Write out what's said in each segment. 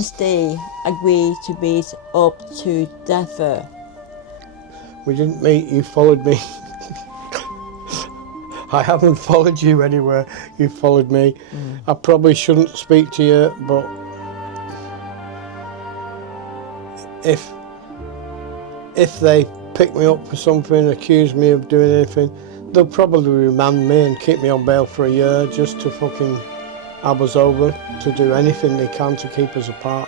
and Steve agreed to meet up together. We didn't meet, you followed me. I haven't followed you anywhere, you followed me. I probably shouldn't speak to you, but if they pick me up for something, accuse me of doing anything, they'll probably remand me and keep me on bail for a year just to fucking have us over, to do anything they can to keep us apart.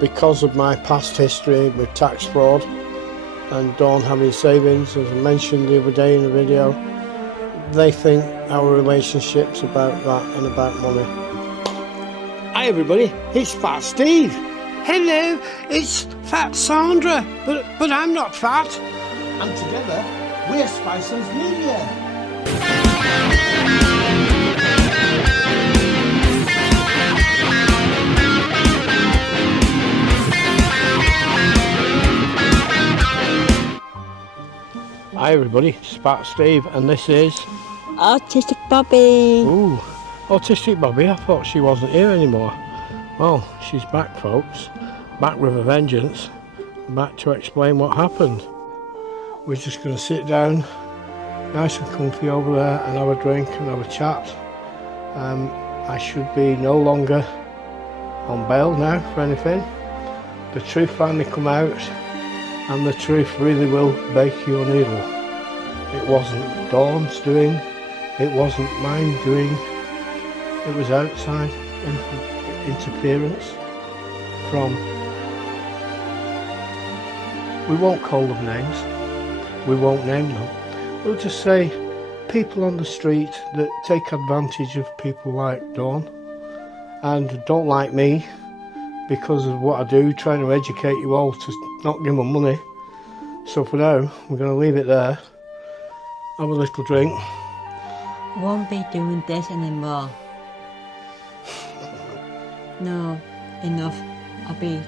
Because of my past history with tax fraud and Dawn having savings, as I mentioned the other day in the video, they think our relationship's about that and about money. Hi everybody, it's Fat Steve. Hello, it's Fat Sandra, but I'm not fat. And together, we're Spicehead Media. Hi everybody, it's Fat Steve, and this is Autistic Bobby. Ooh, Autistic Bobby. I thought she wasn't here anymore. Well, she's back, folks. Back with a vengeance. Back to explain what happened. We're just going to sit down, nice and comfy over there, and have a drink and have a chat. I should be no longer on bail now for anything. The truth finally come out, and the truth really will bake your needle. It wasn't Dawn's doing, it wasn't mine doing, it was outside interference from, we won't call them names, we won't name them, we'll just say people on the street that take advantage of people like Dawn and don't like me because of what I do, trying to educate you all to not give them money. So for now, we're going to leave it there, have a little drink. I won't be doing this anymore. No, enough. I'll be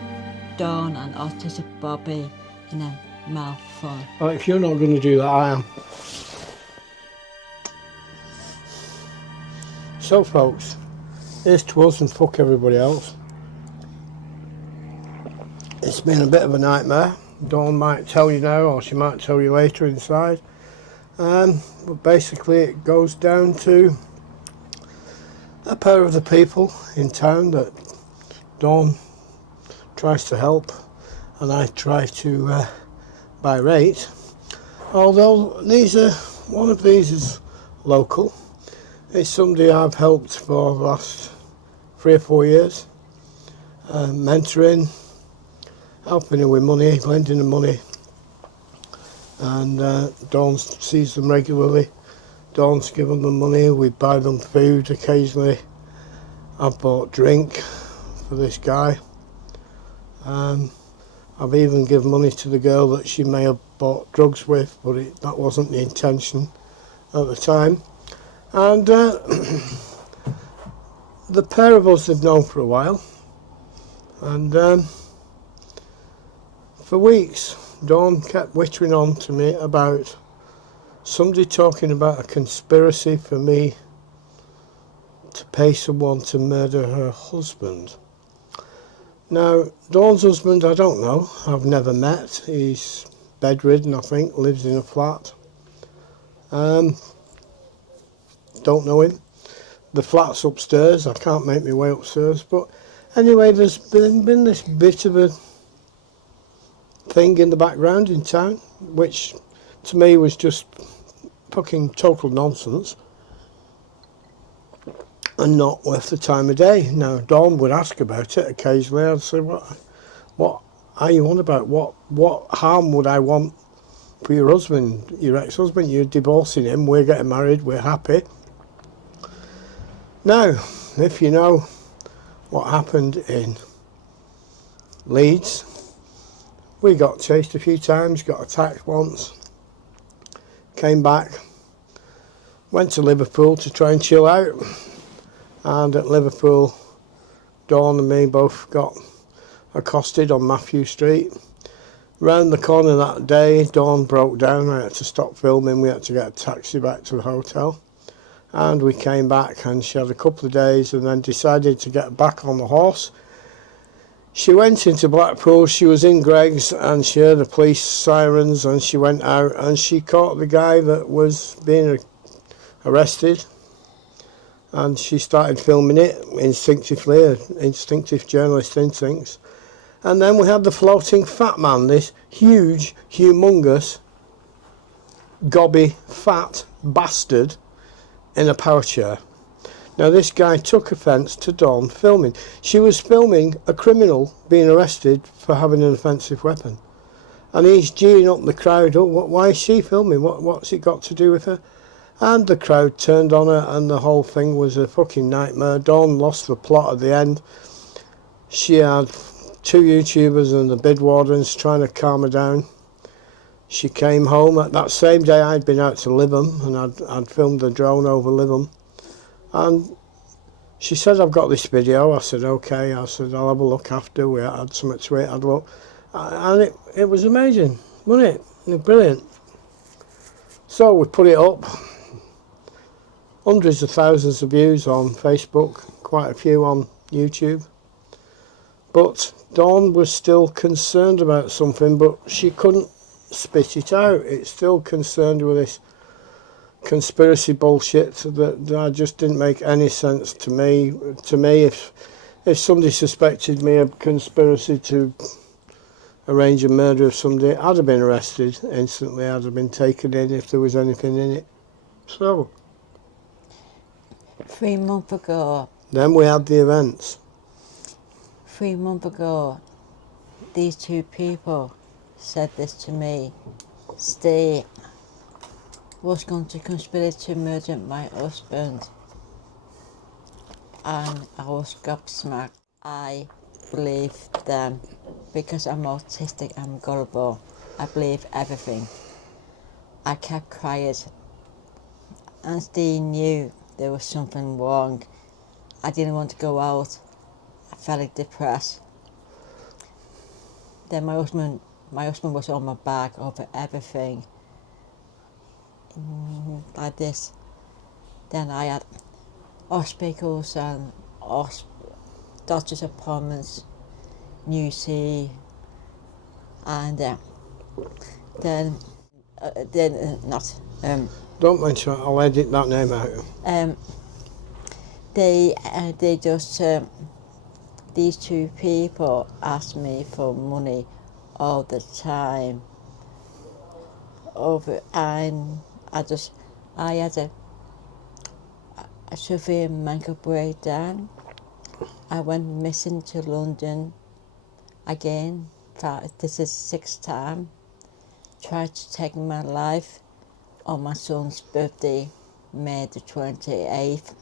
Dawn and Autistic Bobby in a mouthful. Well, if you're not going to do that, I am. So folks, here's to us and fuck everybody else. It's been a bit of a nightmare. Dawn might tell you now, or she might tell you later inside. But basically it goes down to a pair of the people in town that Dawn tries to help and I try to berate. Although one of these is local. It's somebody I've helped for the last 3 or 4 years. Mentoring, helping her with money, lending her money. And Dawn sees them regularly. Dawn's given them money, we buy them food occasionally. I've bought drink for this guy. I've even given money to the girl that she may have bought drugs with, but that wasn't the intention at the time. And the pair of us have known for a while. And for weeks, Dawn kept whittering on to me about somebody talking about a conspiracy for me to pay someone to murder her husband. Now, Dawn's husband, I don't know. I've never met. He's bedridden, I think, lives in a flat. Don't know him. The flat's upstairs. I can't make my way upstairs. But anyway, there's been this bit of a thing in the background in town, which to me was just fucking total nonsense and not worth the time of day. Now, Dawn would ask about it occasionally. I'd say, what are you on about? What harm would I want for your husband, your ex-husband? You're divorcing him, we're getting married, we're happy. Now, if you know what happened in Leeds, we got chased a few times, got attacked once, came back, went to Liverpool to try and chill out, and at Liverpool, Dawn and me both got accosted on Matthew Street. Round the corner that day, Dawn broke down, I had to stop filming, we had to get a taxi back to the hotel, and we came back and she had a couple of days and then decided to get back on the horse She went into Blackpool, she was in Greggs and she heard the police sirens and she went out and she caught the guy that was being arrested and she started filming it instinctively, instinctive journalist instincts. And then we had the floating fat man, this huge, humongous, gobby, fat bastard in a power chair. Now this guy took offence to Dawn filming. She was filming a criminal being arrested for having an offensive weapon. And he's geeing up the crowd. Oh, why is she filming? What's it got to do with her? And the crowd turned on her and the whole thing was a fucking nightmare. Dawn lost the plot at the end. She had 2 YouTubers and the bid wardens trying to calm her down. She came home. That same day I'd been out to Lytham and I'd filmed the drone over Lytham. And she said, I've got this video. I said, okay. I said, I'll have a look after. We had something to it. I'd look. And it was amazing, wasn't it? It was brilliant. So we put it up. Hundreds of thousands of views on Facebook. Quite a few on YouTube. But Dawn was still concerned about something, but she couldn't spit it out. It's still concerned with this conspiracy bullshit that just didn't make any sense to me. To me, if somebody suspected me of conspiracy to arrange a murder of somebody, I'd have been arrested instantly. I'd have been taken in if there was anything in it. So 3 months ago. Then we had the events. 3 months ago, these 2 people said this to me. Steve was going to conspire to murder my husband, and I was gobsmacked. I believed them because I'm autistic, I'm gullible. I believe everything. I kept quiet, and Steve knew there was something wrong. I didn't want to go out. I felt depressed. Then my husband was on my back over everything. Like this. Then I had hospitals and doctor's appointments, and then not. Don't mention it, I'll edit that name out. They just these 2 people asked me for money all the time. And I had a severe mental breakdown. I went missing to London again. This is 6th time. Tried to take my life on my son's birthday, May the 28th.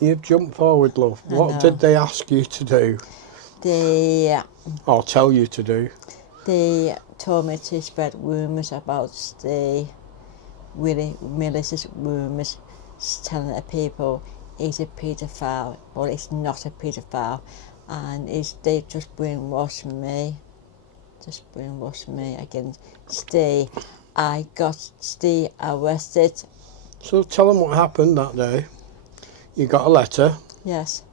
You've jumped forward, love. What did they ask you to do? Or tell you to do? They told me to spread rumours about Steve, really malicious rumours, telling the people he's a paedophile, but he's not a paedophile, and they just brainwashed me against Steve. I got Steve arrested. So tell them what happened that day. You got a letter. Yes.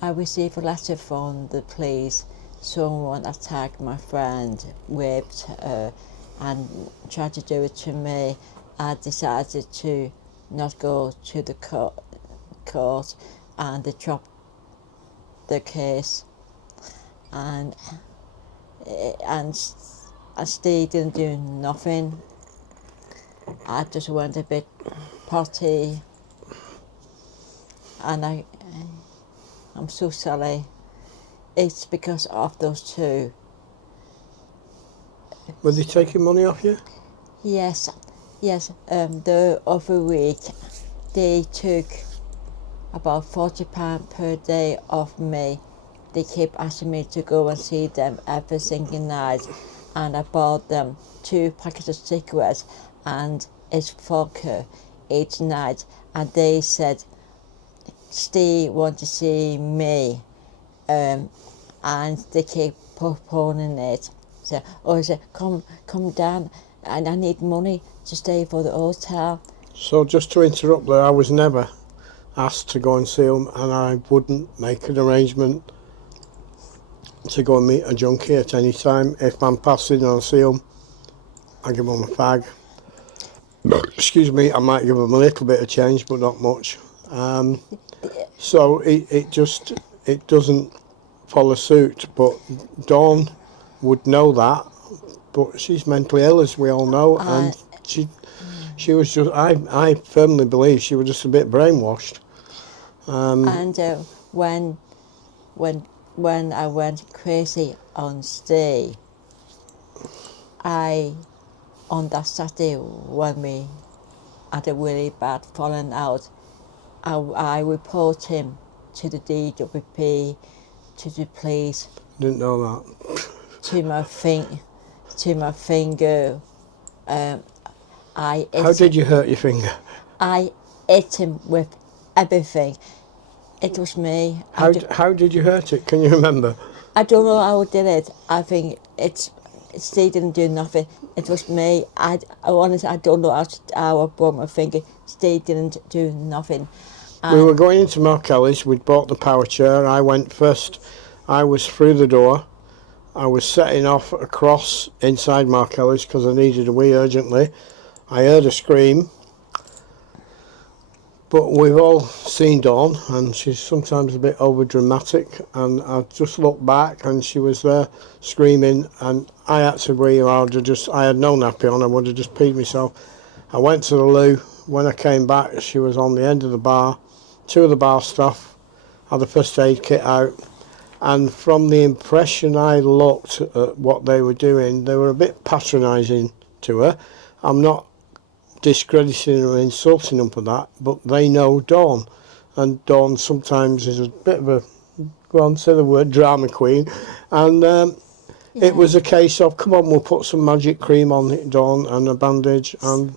I received a letter from the police. Someone attacked my friend, raped her, and tried to do it to me. I decided to not go to the court, and they dropped the case. And Steve didn't do nothing. I just went a bit potty, and I'm so sorry. It's because of those 2. Were they taking money off you? Yes. The other week they took about £40 per day off me. They kept asking me to go and see them every single night, and I bought them 2 packets of cigarettes and a vodka each night, and they said Steve wanted to see me, and they keep postponing it. So, he said, come down, and I need money to stay for the hotel. So just to interrupt there, I was never asked to go and see them, and I wouldn't make an arrangement to go and meet a junkie at any time. If I'm passing and I see them, I give them a fag. Excuse me, I might give them a little bit of change, but not much. So it doesn't follow suit. But Dawn would know that, but she's mentally ill, as we all know, and she was just. I firmly believe she was just a bit brainwashed. And when I went crazy on Steve, on that Saturday when we had a really bad falling out, I report him to the DWP, to the police. Didn't know that. To my finger. How did you hurt your finger? I hit him with everything. It was me. How did you hurt it? Can you remember? I don't know how I did it. I think Steve didn't do nothing. It was me. I honestly, I don't know how I broke my finger. Steve didn't do nothing. We were going into Mark Kelly's. We'd bought the power chair. I went first. I was through the door. I was setting off across inside Mark Kelly's because I needed a wee urgently. I heard a scream. But we've all seen Dawn, and she's sometimes a bit over dramatic, and I just looked back and she was there screaming, and I had to wee her. I had no nappy on, I would have just peed myself. I went to the loo. When I came back, she was on the end of the bar. Two of the bar staff had the first aid kit out, and from the impression I looked at what they were doing, they were a bit patronising to her. I'm not discrediting or insulting them for that, but they know Dawn, and Dawn sometimes is a bit of a, go on, say the word, drama queen, and it was a case of, come on, we'll put some magic cream on it, Dawn, and a bandage, and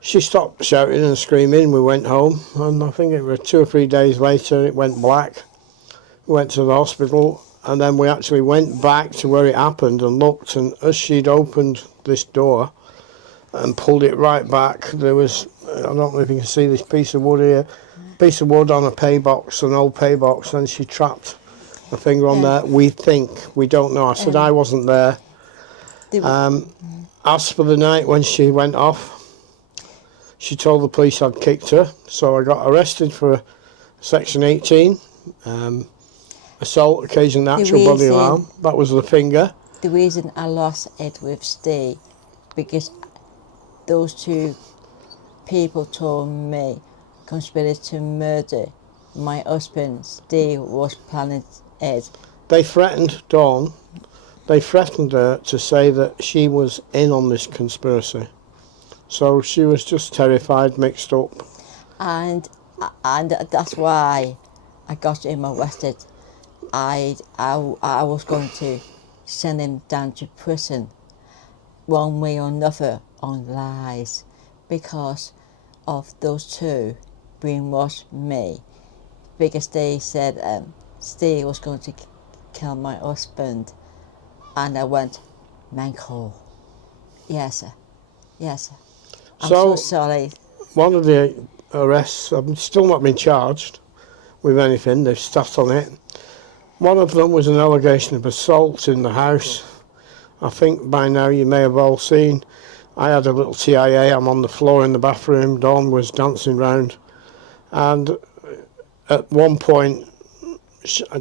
she stopped shouting and screaming. We went home, and I think it was 2 or 3 days later it went black. We went to the hospital, and then we actually went back to where it happened and looked, and as she'd opened this door and pulled it right back, there was, I don't know if you can see this piece of wood here, piece of wood on a pay box, an old pay box, and she trapped a finger on there. We think, we don't know. I said I wasn't there. As for the night when she went off, she told the police I'd kicked her, so I got arrested for Section 18, assault, occasion natural bodily harm. That was the finger. The reason I lost it with Steve, because those two people told me conspiracy to murder my husband. Steve was planning it. They threatened Dawn. They threatened her to say that she was in on this conspiracy. So she was just terrified, mixed up. And that's why I got him arrested. I was going to send him down to prison, one way or another, on lies, because of those two brainwashed me. Because they said Steve was going to kill my husband, and I went, Manco. Yes, sir. Yes, sir. I'm so sorry. One of the arrests, I've still not been charged with anything. They've sat on it. One of them was an allegation of assault in the house. I think by now you may have all seen. I had a little TIA. I'm on the floor in the bathroom. Dawn was dancing round, and at one point,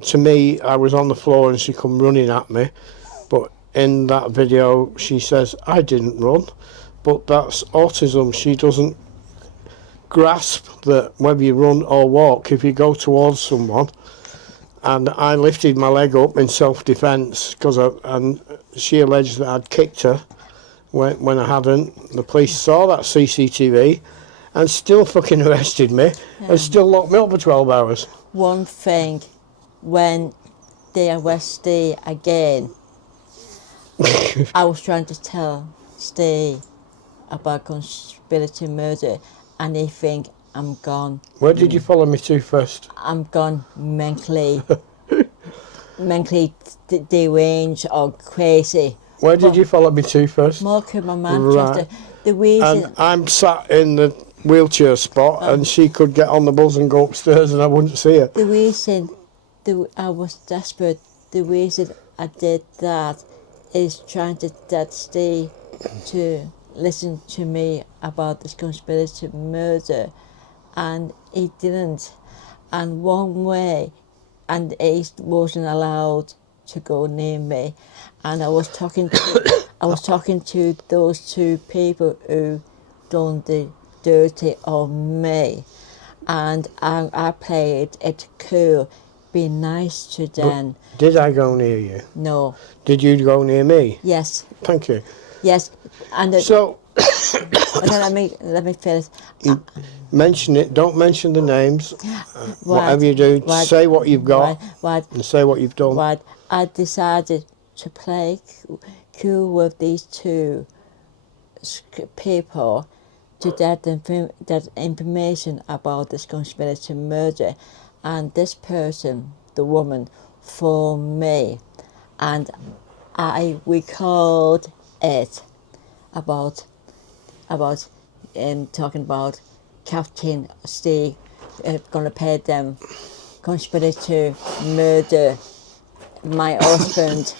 to me, I was on the floor and she come running at me. But in that video, she says I didn't run. But that's autism. She doesn't grasp that whether you run or walk, if you go towards someone, and I lifted my leg up in self-defence and she alleged that I'd kicked her when I hadn't. The police saw that CCTV and still fucking arrested me and still locked me up for 12 hours. One thing, when they arrest Steve again, I was trying to tell Steve about conspiracy murder, and they think I'm gone. Where did you follow me to first? I'm gone mentally deranged or crazy. Where did you follow me to first? Morecambe, Manchester. Right. The reason. And I'm sat in the wheelchair spot, and she could get on the bus and go upstairs, and I wouldn't see her. The reason I was desperate the reason I did that is trying to get Steve to listen to me about this conspiracy murder, and he didn't. And one way, and he wasn't allowed to go near me. And I was talking to those two people who done the dirty on me, and I played it cool, be nice to them. Did I go near you? No. Did you go near me? Yes. Thank you. Yes. And So, let me finish. mention it. Don't mention the names. Whatever you do, Right. say what you've got Right. and say what you've done. Right. I decided to play cool with these two people to get information about this conspiracy murder, and this person, the woman, for me, and I recalled it about talking about Captain Steve gonna pay them conspiracy to murder my husband,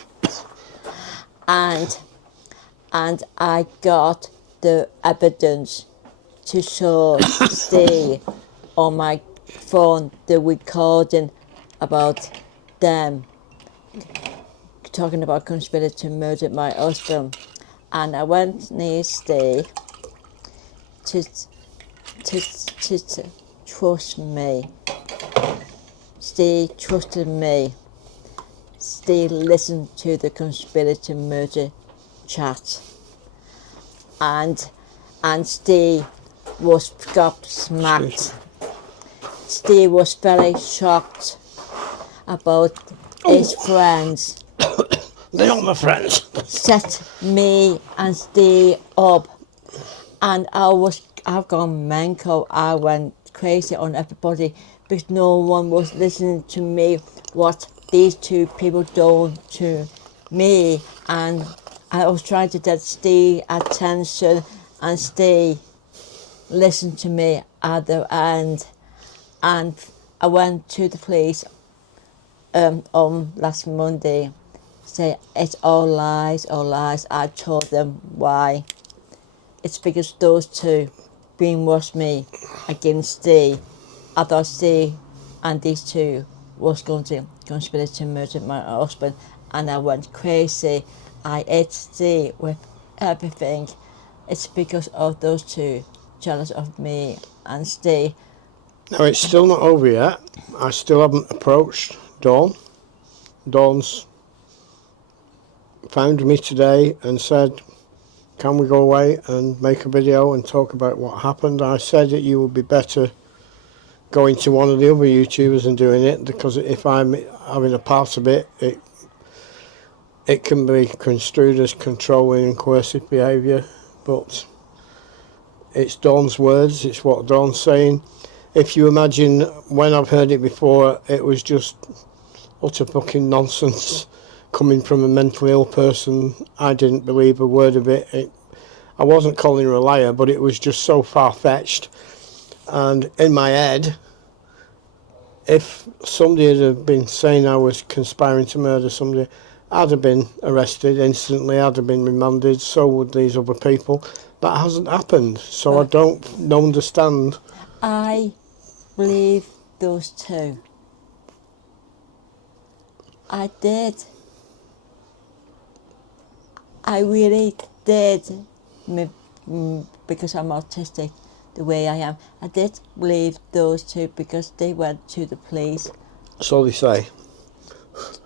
and I got the evidence to show Steve on my phone the recording about them talking about conspiracy to murder my husband, and I went near Steve to trust me. Steve trusted me. Steve listened to the conspiracy murder chat, and Steve was gobsmacked. Steve was very shocked about his friends. They're not my friends. Set me and Steve up, and I've gone mental. I went crazy on everybody because no one was listening to me what these two people done to me, and I was trying to get Steve attention, and Steve listened to me at the end, and I went to the police on last Monday. Say it's all lies, all lies. I told them why. It's because those two brainwashed me against Steve. I thought Steve and these two was going to conspire to murder my husband, and I went crazy. I ate Steve with everything. It's because of those two jealous of me and Steve. No, it's still not over yet. I still haven't approached Dawn. Dawn's found me today and said, can we go away and make a video and talk about what happened? I said that you would be better going to one of the other YouTubers and doing it, because if I'm having a part of it, it can be construed as controlling and coercive behaviour, but it's Dawn's words, it's what Dawn's saying. If you imagine, when I've heard it before, it was just utter fucking nonsense coming from a mentally ill person. I didn't believe a word of it. I wasn't calling her a liar, but it was just so far-fetched. And in my head, if somebody had been saying I was conspiring to murder somebody, I'd have been arrested instantly, I'd have been remanded, so would these other people. That hasn't happened, so I don't understand. I believe those two. I did. I really did. Because I'm autistic the way I am. I did believe those two because they went to the police. So they say.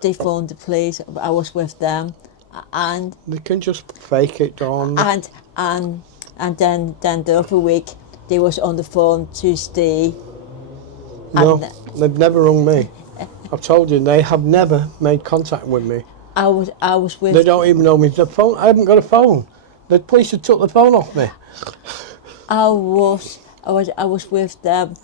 They phoned the police. I was with them, and They can just fake it, Dawn. And then the other week they was on the phone to Steve. No, they've never rung me. I've told you, they have never made contact with me. I was with. They don't even know me. The phone. I haven't got a phone. The police have took the phone off me. I was with them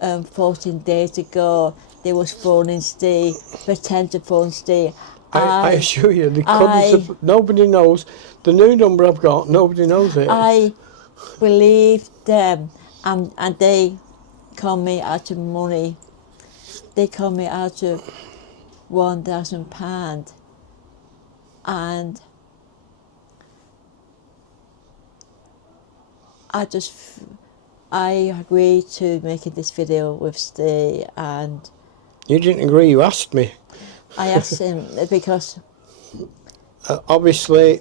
14 days ago. They was phoning Steve, pretend to phone Steve. I assure you, they couldn't. Nobody knows. The new number I've got, nobody knows it. I believe them, and they call me out of money. They call me out of £1,000, and I agreed to making this video with Steve, and You didn't agree, you asked me. I asked him because Obviously,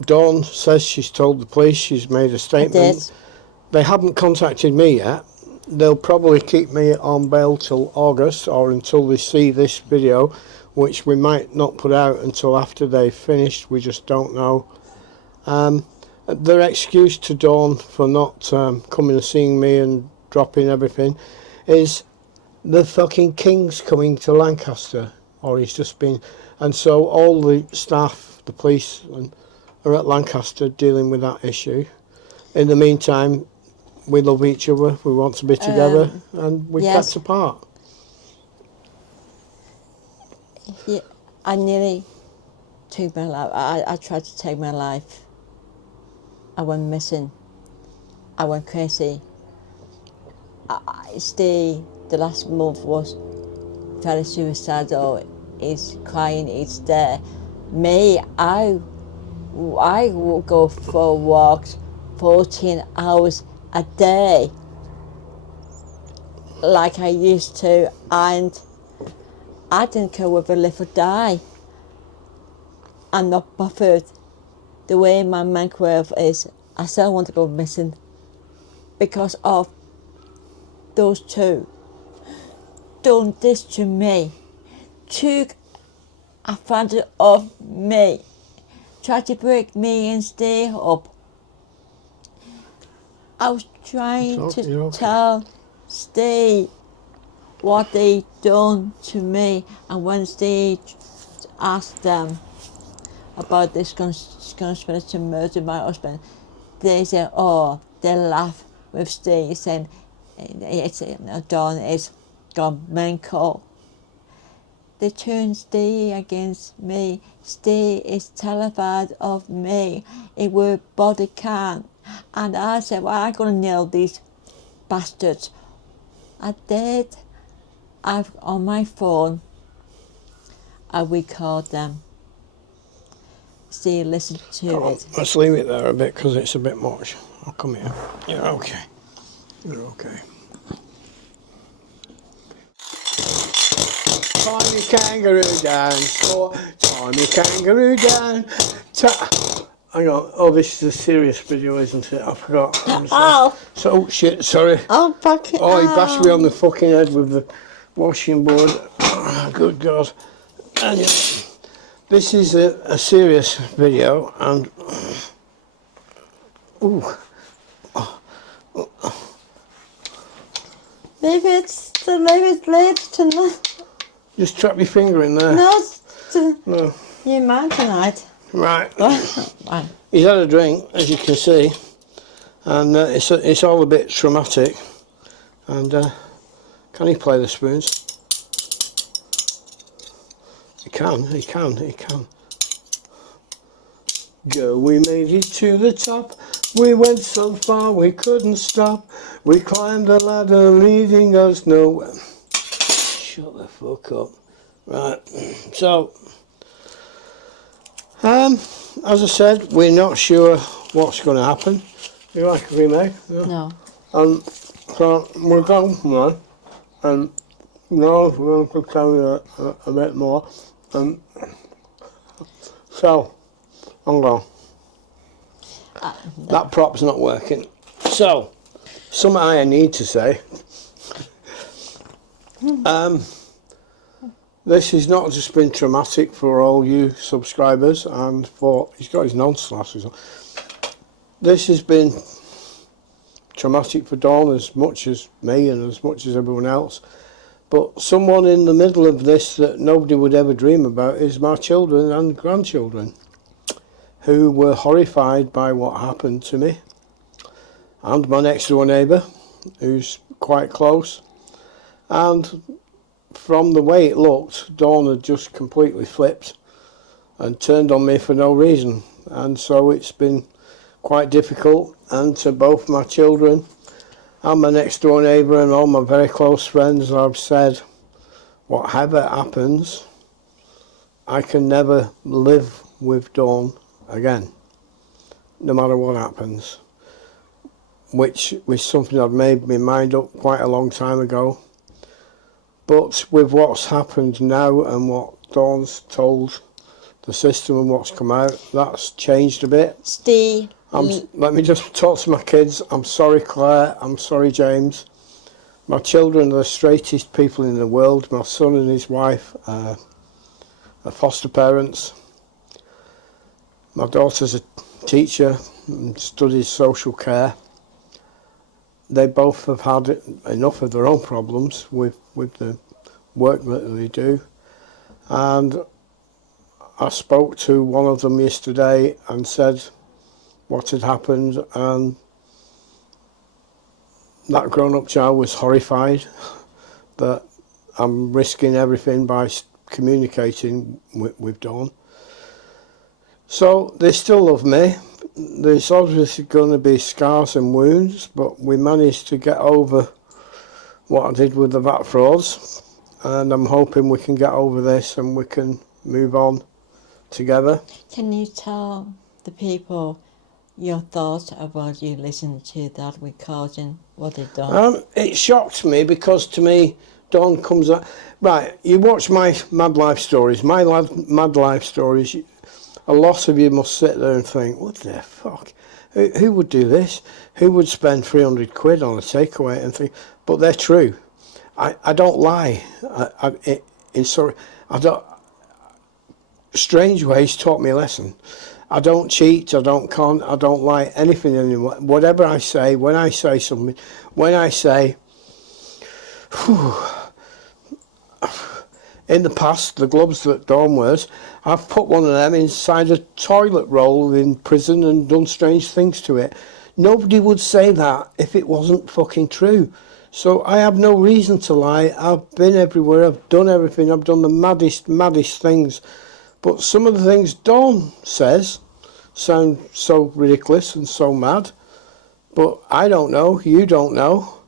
Dawn says she's told the police, she's made a I statement. did. They haven't contacted me yet. They'll probably keep me on bail till August, or until they see this video, which we might not put out until after they've finished. We just don't know. Their excuse to Dawn for not coming and seeing me and dropping everything is the fucking king's coming to Lancaster, or he's just been, and so all the staff, the police, are at Lancaster dealing with that issue. In the meantime, we love each other, we want to be together, and we yes. kept apart. I nearly took my life. I tried to take my life. I went missing. I went crazy. The last month was very suicidal. He's crying each day. Me, I will go for walks 14 hours a day like I used to, and I didn't care whether I live or die. I'm not bothered. The way my microwave is, I still want to go missing because of those two. Done this to me. Took advantage of me. Tried to break me and stay up. I was trying to tell Steve what they done to me, and when Steve asked them about this conspiracy to murder my husband, they said, oh, they laugh with Steve, saying Dawn is gone mental. They turned Steve against me. Steve is terrified of me. It were body cam. And I said, well, I'm going to nail these bastards. I did. On my phone, I recorded them. Steve listened to it. Let's leave it there a bit because it's a bit much. I'll come here. You're okay. You're okay. Time your kangaroo down, time your kangaroo down. Hang on, oh, this is a serious video, isn't it? I forgot. Oh! So, shit, sorry. Oh, fuck it. Oh, he bashed me on the fucking head with the washing board. Oh, good God. Anyway, this is a serious video, and... Ooh. Maybe it's late tonight. Just trap your finger in there. No, you're mine tonight. Right. Right. He's had a drink, as you can see, and it's all a bit traumatic. And can he play the spoons? He can. Go, we made it to the top. We went so far we couldn't stop. We climbed the ladder leading us nowhere. Shut the fuck up. Right, so, as I said, we're not sure what's going to happen. You like a remake? No. So, we're going from there, and now we're going to tell you a bit more. So, I'm going. That prop's not working. So, something I need to say. This has not just been traumatic for all you subscribers and for... He's got his nose glasses on. This has been traumatic for Dawn as much as me and as much as everyone else. But someone in the middle of this that nobody would ever dream about is my children and grandchildren, who were horrified by what happened to me, and my next door neighbour, who's quite close. And from the way it looked, Dawn had just completely flipped and turned on me for no reason, and so it's been quite difficult. And to both my children and my next door neighbour and all my very close friends, I've said whatever happens, I can never live with Dawn again, no matter what happens. Which was something I'd made my mind up quite a long time ago. But with what's happened now and what Dawn's told the system and what's come out, that's changed a bit. Steve. Let me just talk to my kids. I'm sorry, Claire. I'm sorry, James. My children are the straightest people in the world. My son and his wife are foster parents. My daughter's a teacher and studies social care. They both have had enough of their own problems with the work that they do. And I spoke to one of them yesterday and said what had happened, and that grown-up child was horrified that I'm risking everything by communicating with Dawn. So they still love me. There's obviously going to be scars and wounds, but we managed to get over what I did with the VAT frauds, and I'm hoping we can get over this and we can move on together. Can you tell the people your thoughts about you listening to that recording, what they've done? It shocked me because to me, Dawn comes out. Right, you watch my Mad Life Stories. Mad Life Stories, a lot of you must sit there and think, what the fuck? Who would do this? Who would spend 300 quid on a takeaway and think, but they're true. I don't lie. Strange Ways taught me a lesson. I don't cheat, I don't con, I don't lie, anything anymore. Whatever I say, when I say something, when I say, whew, in the past, the gloves that Dawn wears, I've put one of them inside a toilet roll in prison and done strange things to it. Nobody would say that if it wasn't fucking true. So I have no reason to lie. I've been everywhere, I've done everything, I've done the maddest things. But some of the things Dawn says sound so ridiculous and so mad. But I don't know, you don't know.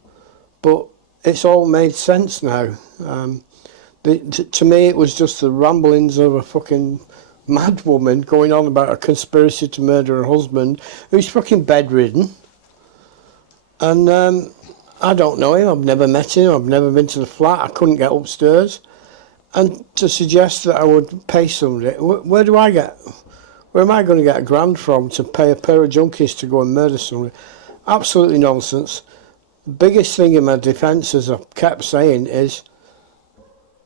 But it's all made sense now. To me, it was just the ramblings of a fucking mad woman going on about a conspiracy to murder her husband, who's fucking bedridden. And I don't know him, I've never met him, I've never been to the flat, I couldn't get upstairs. And to suggest that I would pay somebody, where am I going to get £1,000 from to pay a pair of junkies to go and murder somebody? Absolutely nonsense. The biggest thing in my defence, as I've kept saying, is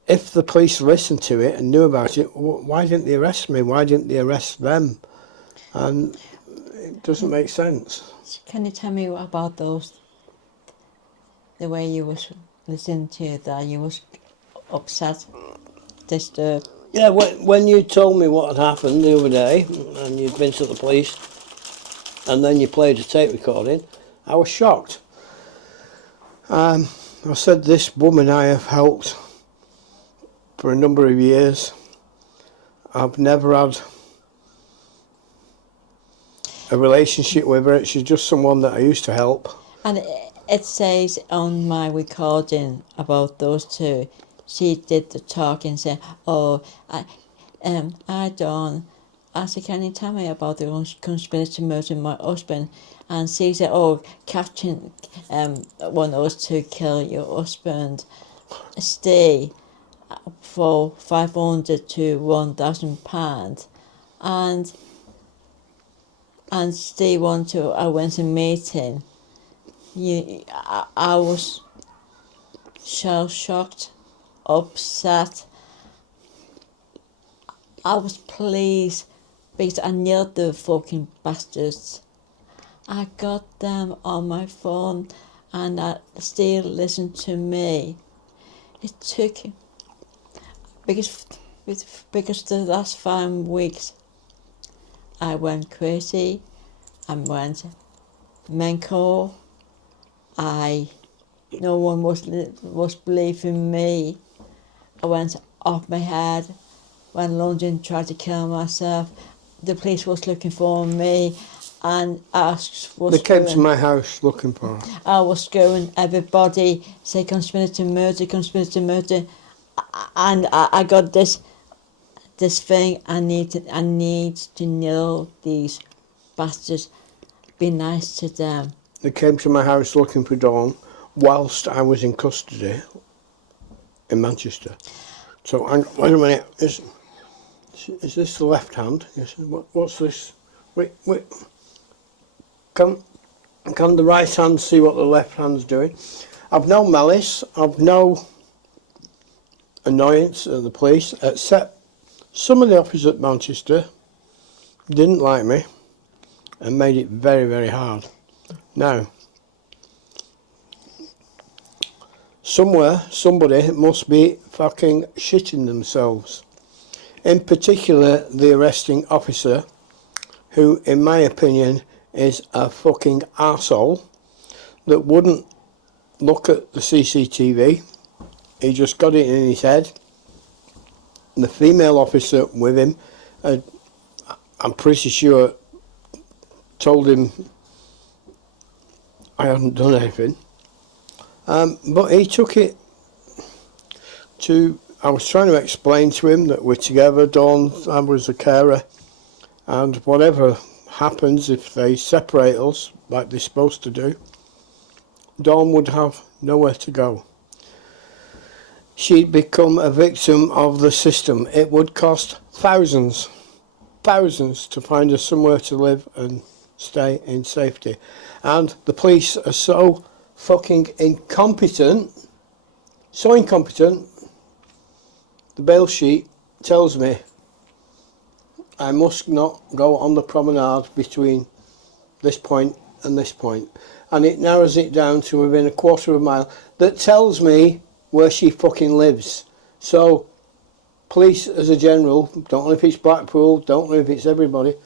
if the police listened to it and knew about it, why didn't they arrest me? Why didn't they arrest them? And it doesn't make sense. Can you tell me about those, the way you was listening to that, you was upset, disturbed? Yeah, when you told me what had happened the other day, and you'd been to the police, and then you played a tape recording, I was shocked. I said, this woman I have helped for a number of years. I've never had a relationship with her. She's just someone that I used to help. And it says on my recording about those two, she did the talking, saying, "Oh, I don't." I said, "Can you tell me about the conspiracy to murder my husband?" And she said, "Oh, Captain want us to kill your husband. Stay for £500 to £1,000, and stay want to I went to meeting." I was so shocked, upset. I was pleased because I knew the fucking bastards. I got them on my phone and I still listened to me. It took, because the last 5 weeks I went crazy, I went mental. No one was believing me. I went off my head. When London tried to kill myself, the police was looking for me, and they came to my house looking for her. I was going, everybody say conspiracy to murder, conspiracy to murder. and I got this thing. I need to know these bastards. Be nice to them. They came to my house looking for Dawn whilst I was in custody in Manchester. So, wait a minute. Is this the left hand? Yes. What's this? Wait. Can the right hand see what the left hand's doing? I've no malice. I've no annoyance at the police, except some of the officers at Manchester didn't like me and made it very, very hard. Now, somewhere, somebody must be fucking shitting themselves. In particular, the arresting officer, who, in my opinion, is a fucking arsehole that wouldn't look at the CCTV. He just got it in his head. The female officer with him, I'm pretty sure, told him I hadn't done anything. But he took it to... I was trying to explain to him that we're together, Dawn, I was a carer, and whatever happens if they separate us, like they're supposed to do, Dawn would have nowhere to go. She'd become a victim of the system. It would cost thousands to find her somewhere to live and stay in safety. And the police are so fucking incompetent, the bail sheet tells me I must not go on the promenade between this point and this point. And it narrows it down to within a quarter of a mile. That tells me where she fucking lives. So, police as a general, don't know if it's Blackpool, don't know if it's everybody,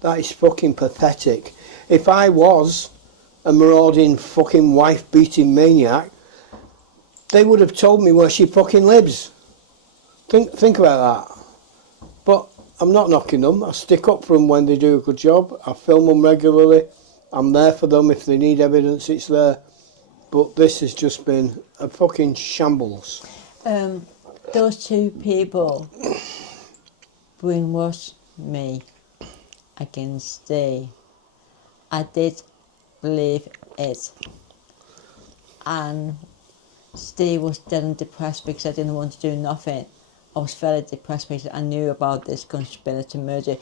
that is fucking pathetic. If I was a marauding fucking wife-beating maniac, they would have told me where she fucking lives. Think about that. But I'm not knocking them. I stick up for them when they do a good job. I film them regularly. I'm there for them. If they need evidence, it's there. But this has just been a fucking shambles. Those two people brainwashed me against Steve. I did believe it. And Steve was dead and depressed because I didn't want to do nothing. I was very depressed because I knew about this conspiracy murder,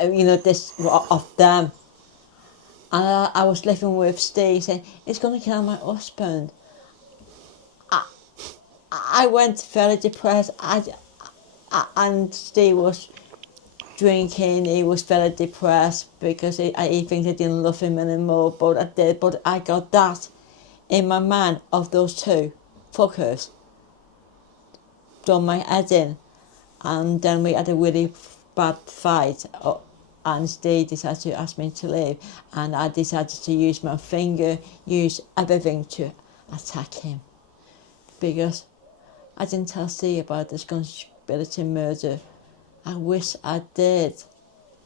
this of them. And I was living with Steve saying, it's going to kill my husband. I went very depressed. And Steve was drinking. He was very depressed because he thinks I didn't love him anymore. But I did. But I got that in my mind of those two fuckers. Done my head in, and then we had a really bad fight, and Steve decided to ask me to leave, and I decided to use my finger, use everything to attack him, because I didn't tell Steve about this conspiracy murder. I wish I did,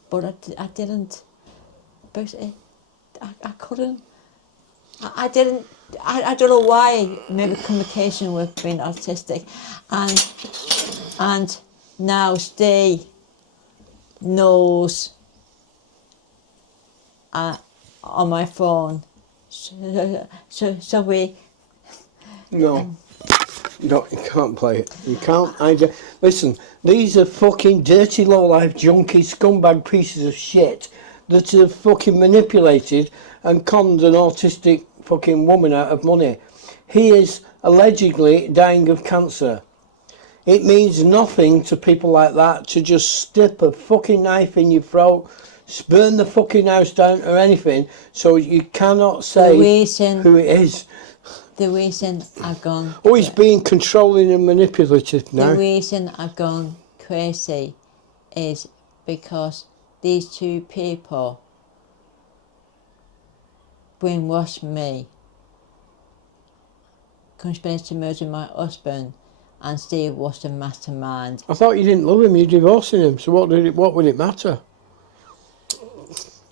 but I didn't, because I couldn't. I didn't. I don't know why. Maybe communication with being autistic, and now Steve knows on my phone. So we. No, you can't play it. You can't. Listen, these are fucking dirty low-life junkie scumbag pieces of shit that have fucking manipulated and conned an autistic fucking woman out of money. He is allegedly dying of cancer. It means nothing to people like that to just stick a fucking knife in your throat, burn the fucking house down or anything, so you cannot say who it is. The reason I've gone... Oh, he's being controlling and manipulative now. The reason I've gone crazy is because these two people brainwashed me, conspired to murder my husband, and Steve was the mastermind. I thought you didn't love him, you're divorcing him, so what would it matter?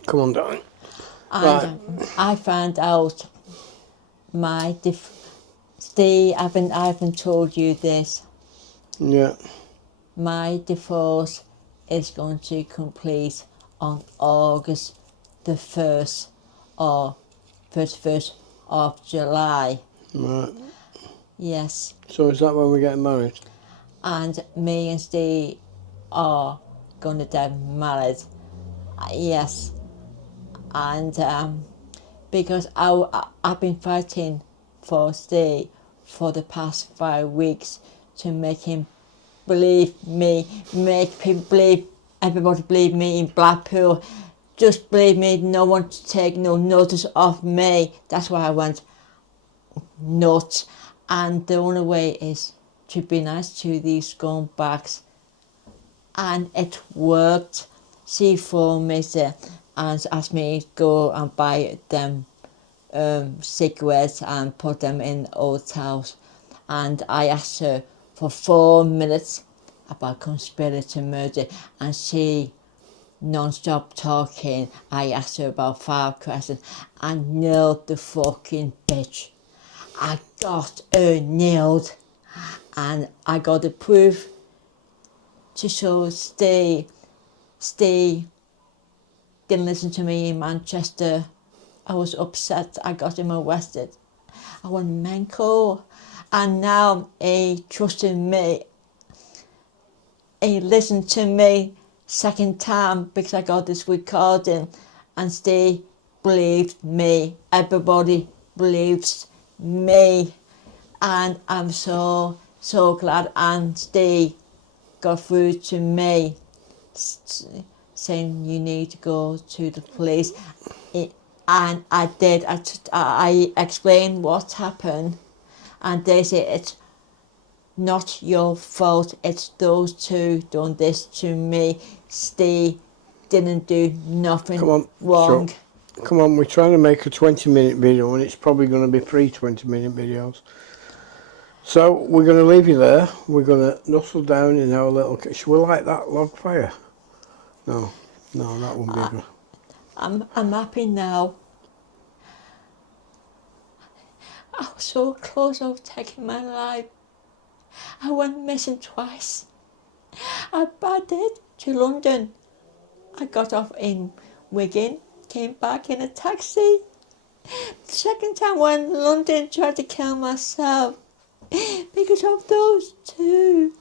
Come on, darling. And right. I found out Steve, I haven't told you this, Yeah. My divorce is going to complete on August the 1st or 31st of July. Right. Yes. So is that when we're getting married? And me and Steve are going to get married. Yes. And because I've been fighting for Steve for the past 5 weeks to make him believe me, make people believe, everybody believe me in Blackpool. Just believe me, no one to take no notice of me. That's why I went nuts. And the only way is to be nice to these scumbags. And it worked. She phoned me and asked me to go and buy them cigarettes and put them in hotels. And I asked her for 4 minutes about conspiracy murder, and she non-stop talking. I asked her about 5 questions and nailed the fucking bitch. I got her nailed, and I got the proof to show Steve didn't listen to me in Manchester. I was upset. I got him arrested. I went mental, and now he trusted me. He listened to me second time because I got this recording, and Steve believed me. Everybody believes me, and I'm so glad. And Steve got through to me, saying you need to go to the police. And I did. I explained what happened, and they say it's not your fault. It's those two done this to me. Steve didn't do nothing Come on. wrong. So, come on, we're trying to make a 20-minute video, and it's probably going to be 20-minute videos. So we're going to leave you there. We're going to nestle down in our little kitchen. We like that log fire. No, that won't be good. I'm happy now. I was so close of taking my life. I went missing twice. I did to London. I got off in Wigan, came back in a taxi. The second time when in London, tried to kill myself because of those two.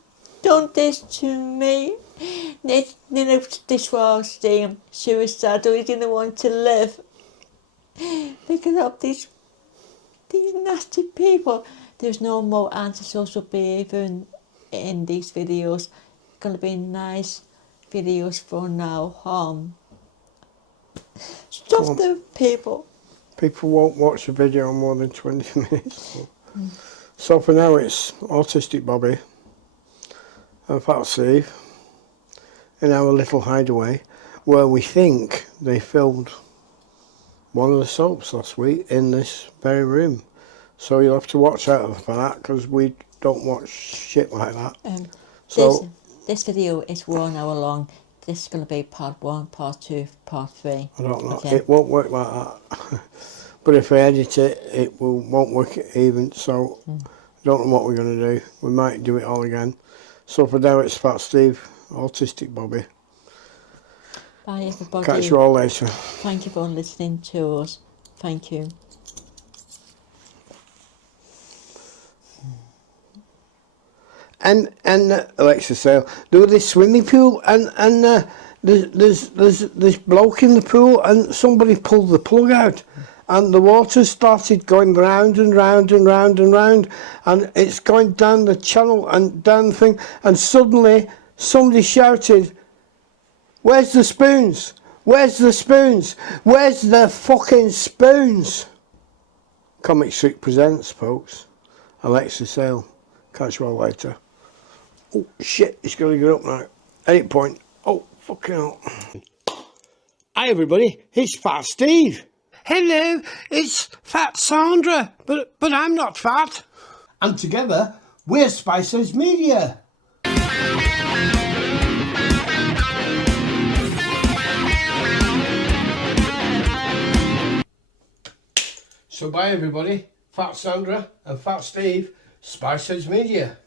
Done this to me. This was the suicidal. He didn't want to live because of these nasty people. There's no more antisocial behaviour in these videos. It's going to be nice videos from now on. Stop the people. People won't watch a video more than 20 minutes. So for now it's Autistic Bobby and Fat Steve in our little hideaway where we think they filmed one of the soaps last week in this very room. So you'll have to watch out for that because we don't watch shit like that. So this video is 1 hour long. This is going to be part 1, part 2, part 3. I don't know. Okay. It won't work like that. But if I edit it, it won't work even. So I don't know what we're going to do. We might do it all again. So for now, it's Fat Steve, Autistic Bobby. Bye everybody. Catch you all later. Thank you for listening to us. Thank you. And Alexa Sale, there was this swimming pool and there's this bloke in the pool and somebody pulled the plug out and the water started going round and round and round and round and it's going down the channel and down the thing and suddenly somebody shouted, "Where's the spoons? Where's the spoons? Where's the fucking spoons?" Comic Strip presents, folks. Alexa Sale. Catch you all later. Oh shit, it's going to get up now. 8 point. Oh, fucking hell. Hi everybody, it's Fat Steve. Hello, it's Fat Sandra, but I'm not fat. And together, we're Spicehead Media. So bye everybody, Fat Sandra and Fat Steve, Spicehead Media.